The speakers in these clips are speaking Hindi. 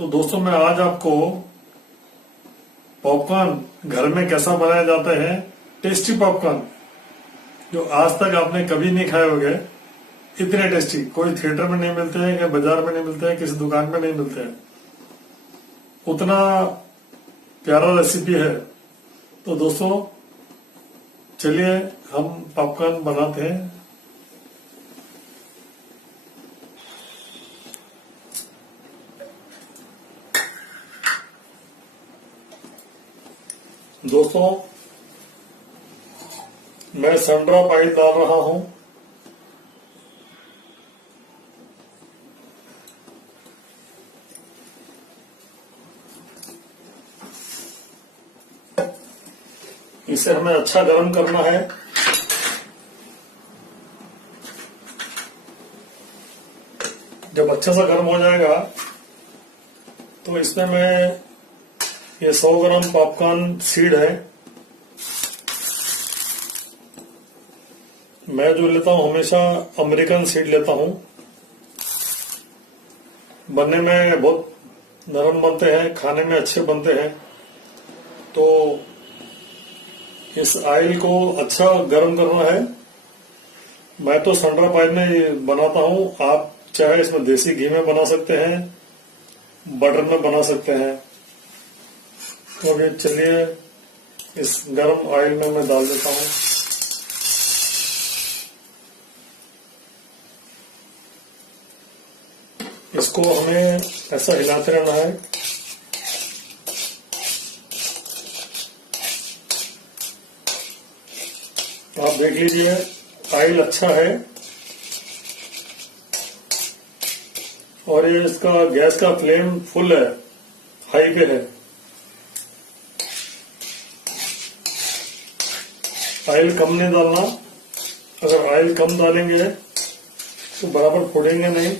तो दोस्तों मैं आज आपको पॉपकॉर्न घर में कैसा बनाया जाता है, टेस्टी पॉपकॉर्न जो आज तक आपने कभी नहीं खाए होंगे। इतने टेस्टी कोई थिएटर में नहीं मिलते हैं, कहीं बाजार में नहीं मिलते हैं, किसी दुकान में नहीं मिलते हैं। उतना प्यारा रेसिपी है। तो दोस्तों चलिए हम पॉपकॉर्न बनाते हैं। दोस्तों मैं सनड्रॉप ऑयल डाल रहा हूं। इसे हमें अच्छा गर्म करना है। जब अच्छा सा गर्म हो जाएगा तो इसमें मैं ये 100 ग्राम पॉपकॉर्न सीड है। मैं जो लेता हूं हमेशा अमेरिकन सीड लेता हूं। बनने में बहुत नरम बनते हैं, खाने में अच्छे बनते हैं। तो इस ऑयल को अच्छा गर्म करना है। मैं तो सनड्रॉप ऑयल में बनाता हूं, आप चाहे इसमें देसी घी में बना सकते हैं, बटर में बना सकते हैं। तो अभी चलिए इस गर्म ऑयल में मैं डाल देता हूं। इसको हमें ऐसा हिलाते रहना है। तो आप देख लीजिए ऑयल अच्छा है और ये इसका गैस का फ्लेम फुल है, हाई पे है। ऑयल कम नहीं डालना। अगर ऑयल कम डालेंगे तो बराबर फूलेंगे नहीं।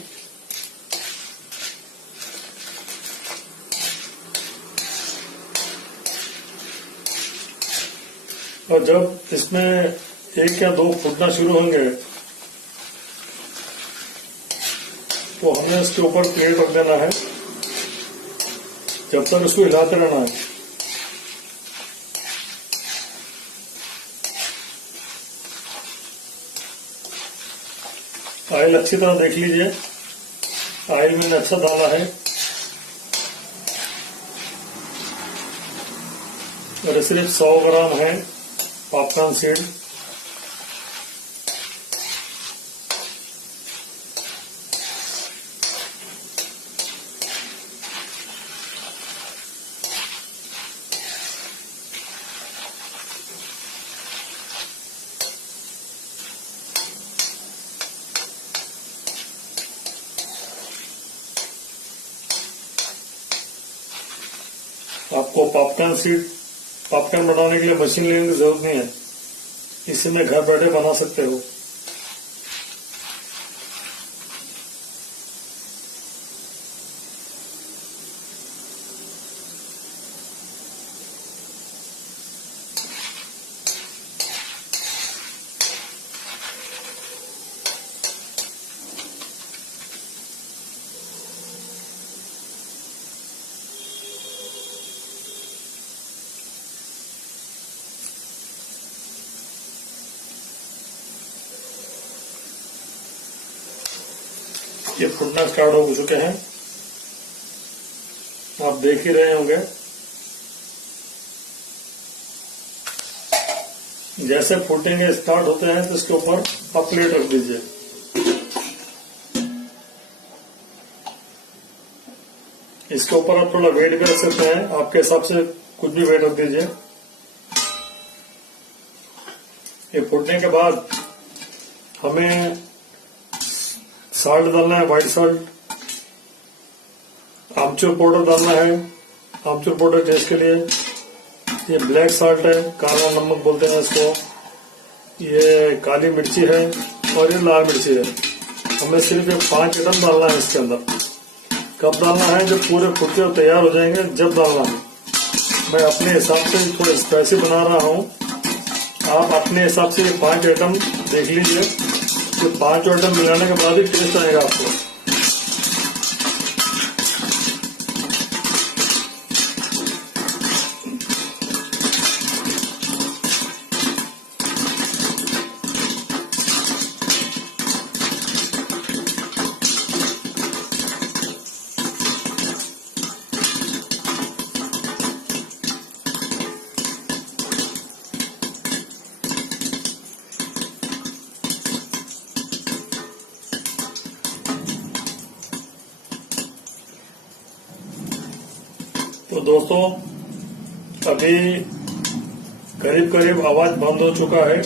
और जब इसमें 1 या 2 फूटना शुरू होंगे तो हमें इसके ऊपर प्लेट रख देना है। जब तक इसको हिलाते रहना है। ऑयल अच्छी तरह देख लीजिए, ऑयल मैंने अच्छा डाला है और सिर्फ 100 ग्राम है पॉपकॉर्न सीड। आपको पॉपकॉर्न बनाने के लिए मशीन लेने की जरूरत नहीं है, इसी में घर बैठे बना सकते हो। ये फूटना स्टार्ट हो चुके हैं, आप देख ही रहे होंगे। जैसे फूटेंगे स्टार्ट होते हैं तो इसके ऊपर आप प्लेट रख दीजिए। इसके ऊपर आप थोड़ा वेट भी रख सकते हैं, आपके हिसाब से कुछ भी वेट रख दीजिए। ये फूटने के बाद हमें साल्ट डालना है, व्हाइट साल्ट, आमचूर पाउडर डालना है, आमचूर पाउडर टेस्ट के लिए। ये ब्लैक साल्ट है, काला नमक बोलते हैं इसको। ये काली मिर्ची है और ये लाल मिर्ची है। हमें सिर्फ ये 5 आइटम डालना है इसके अंदर। कब डालना है? जब पूरे फूट के तैयार हो जाएंगे जब डालना है। मैं अपने हिसाब से थोड़ा स्पाइसी बना रहा हूँ, आप अपने हिसाब से ये 5 आइटम देख लीजिए। ये 5 आइटम मिलाने के बाद ही टेस्ट आएगा आपको। तो दोस्तों अभी करीब करीब आवाज बंद हो चुका है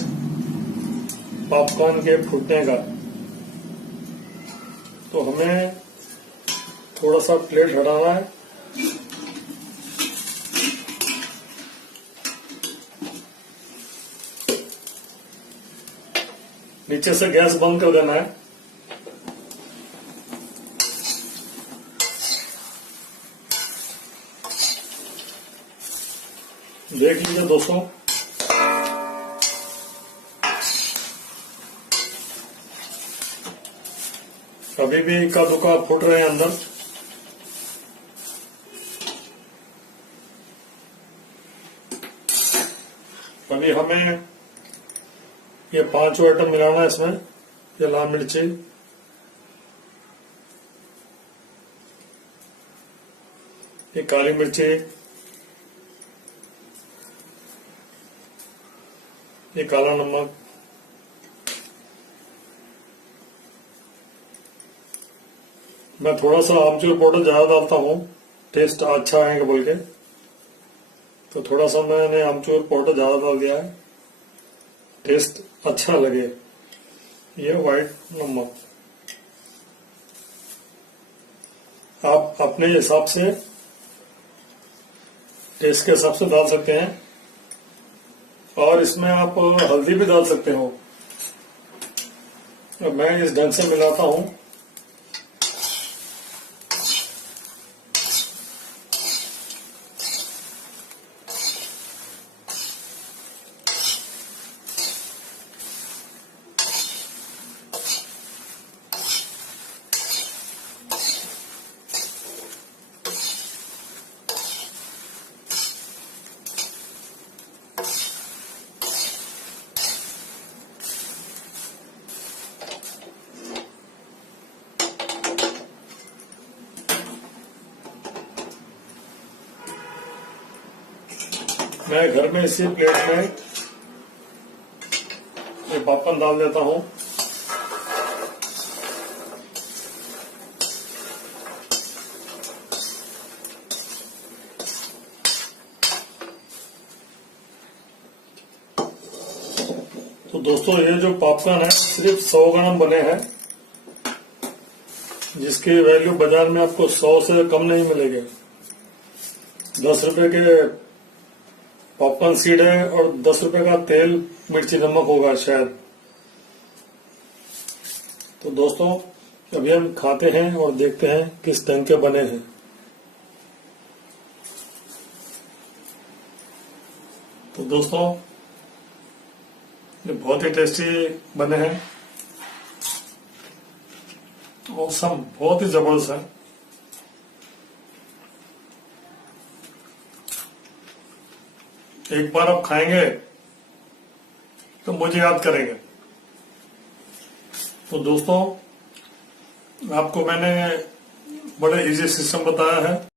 पॉपकॉर्न के फूटने का। तो हमें थोड़ा सा प्लेट हटाना है। नीचे से गैस बंद कर देना है। देख लीजिए दोस्तों, अभी भी इक्का दुक्का फूट रहे हैं अंदर। अभी हमें ये 5 आइटम मिलाना है इसमें। ये लाल मिर्ची, ये काली मिर्ची, ये काला नमक, मैं थोड़ा सा आमचूर पाउडर ज्यादा डालता हूँ टेस्ट अच्छा आएगा बोल के, तो थोड़ा सा मैंने आमचूर पाउडर ज्यादा डाल दिया है, टेस्ट अच्छा लगे। ये व्हाइट नमक आप अपने हिसाब से, टेस्ट के हिसाब से डाल सकते हैं, और इसमें आप हल्दी भी डाल सकते हो। मैं इस ढंग से मिलाता हूं। मैं घर में इसी प्लेट में ये पॉपकॉर्न डाल देता हूं। तो दोस्तों ये जो पॉपकॉर्न है सिर्फ 100 ग्राम बने हैं, जिसकी वैल्यू बाजार में आपको 100 से कम नहीं मिलेगी। 10 रुपए के पॉपकॉर्न सीड है और 10 रुपए का तेल मिर्ची नमक होगा शायद। तो दोस्तों अभी हम खाते हैं और देखते हैं किस ढंग के बने हैं। तो दोस्तों ये बहुत ही टेस्टी बने हैं, ऑसम, बहुत ही जबरदस्त है। एक बार आप खाएंगे तो मुझे याद करेंगे। तो दोस्तों आपको मैंने बड़े इजी सिस्टम बताया है।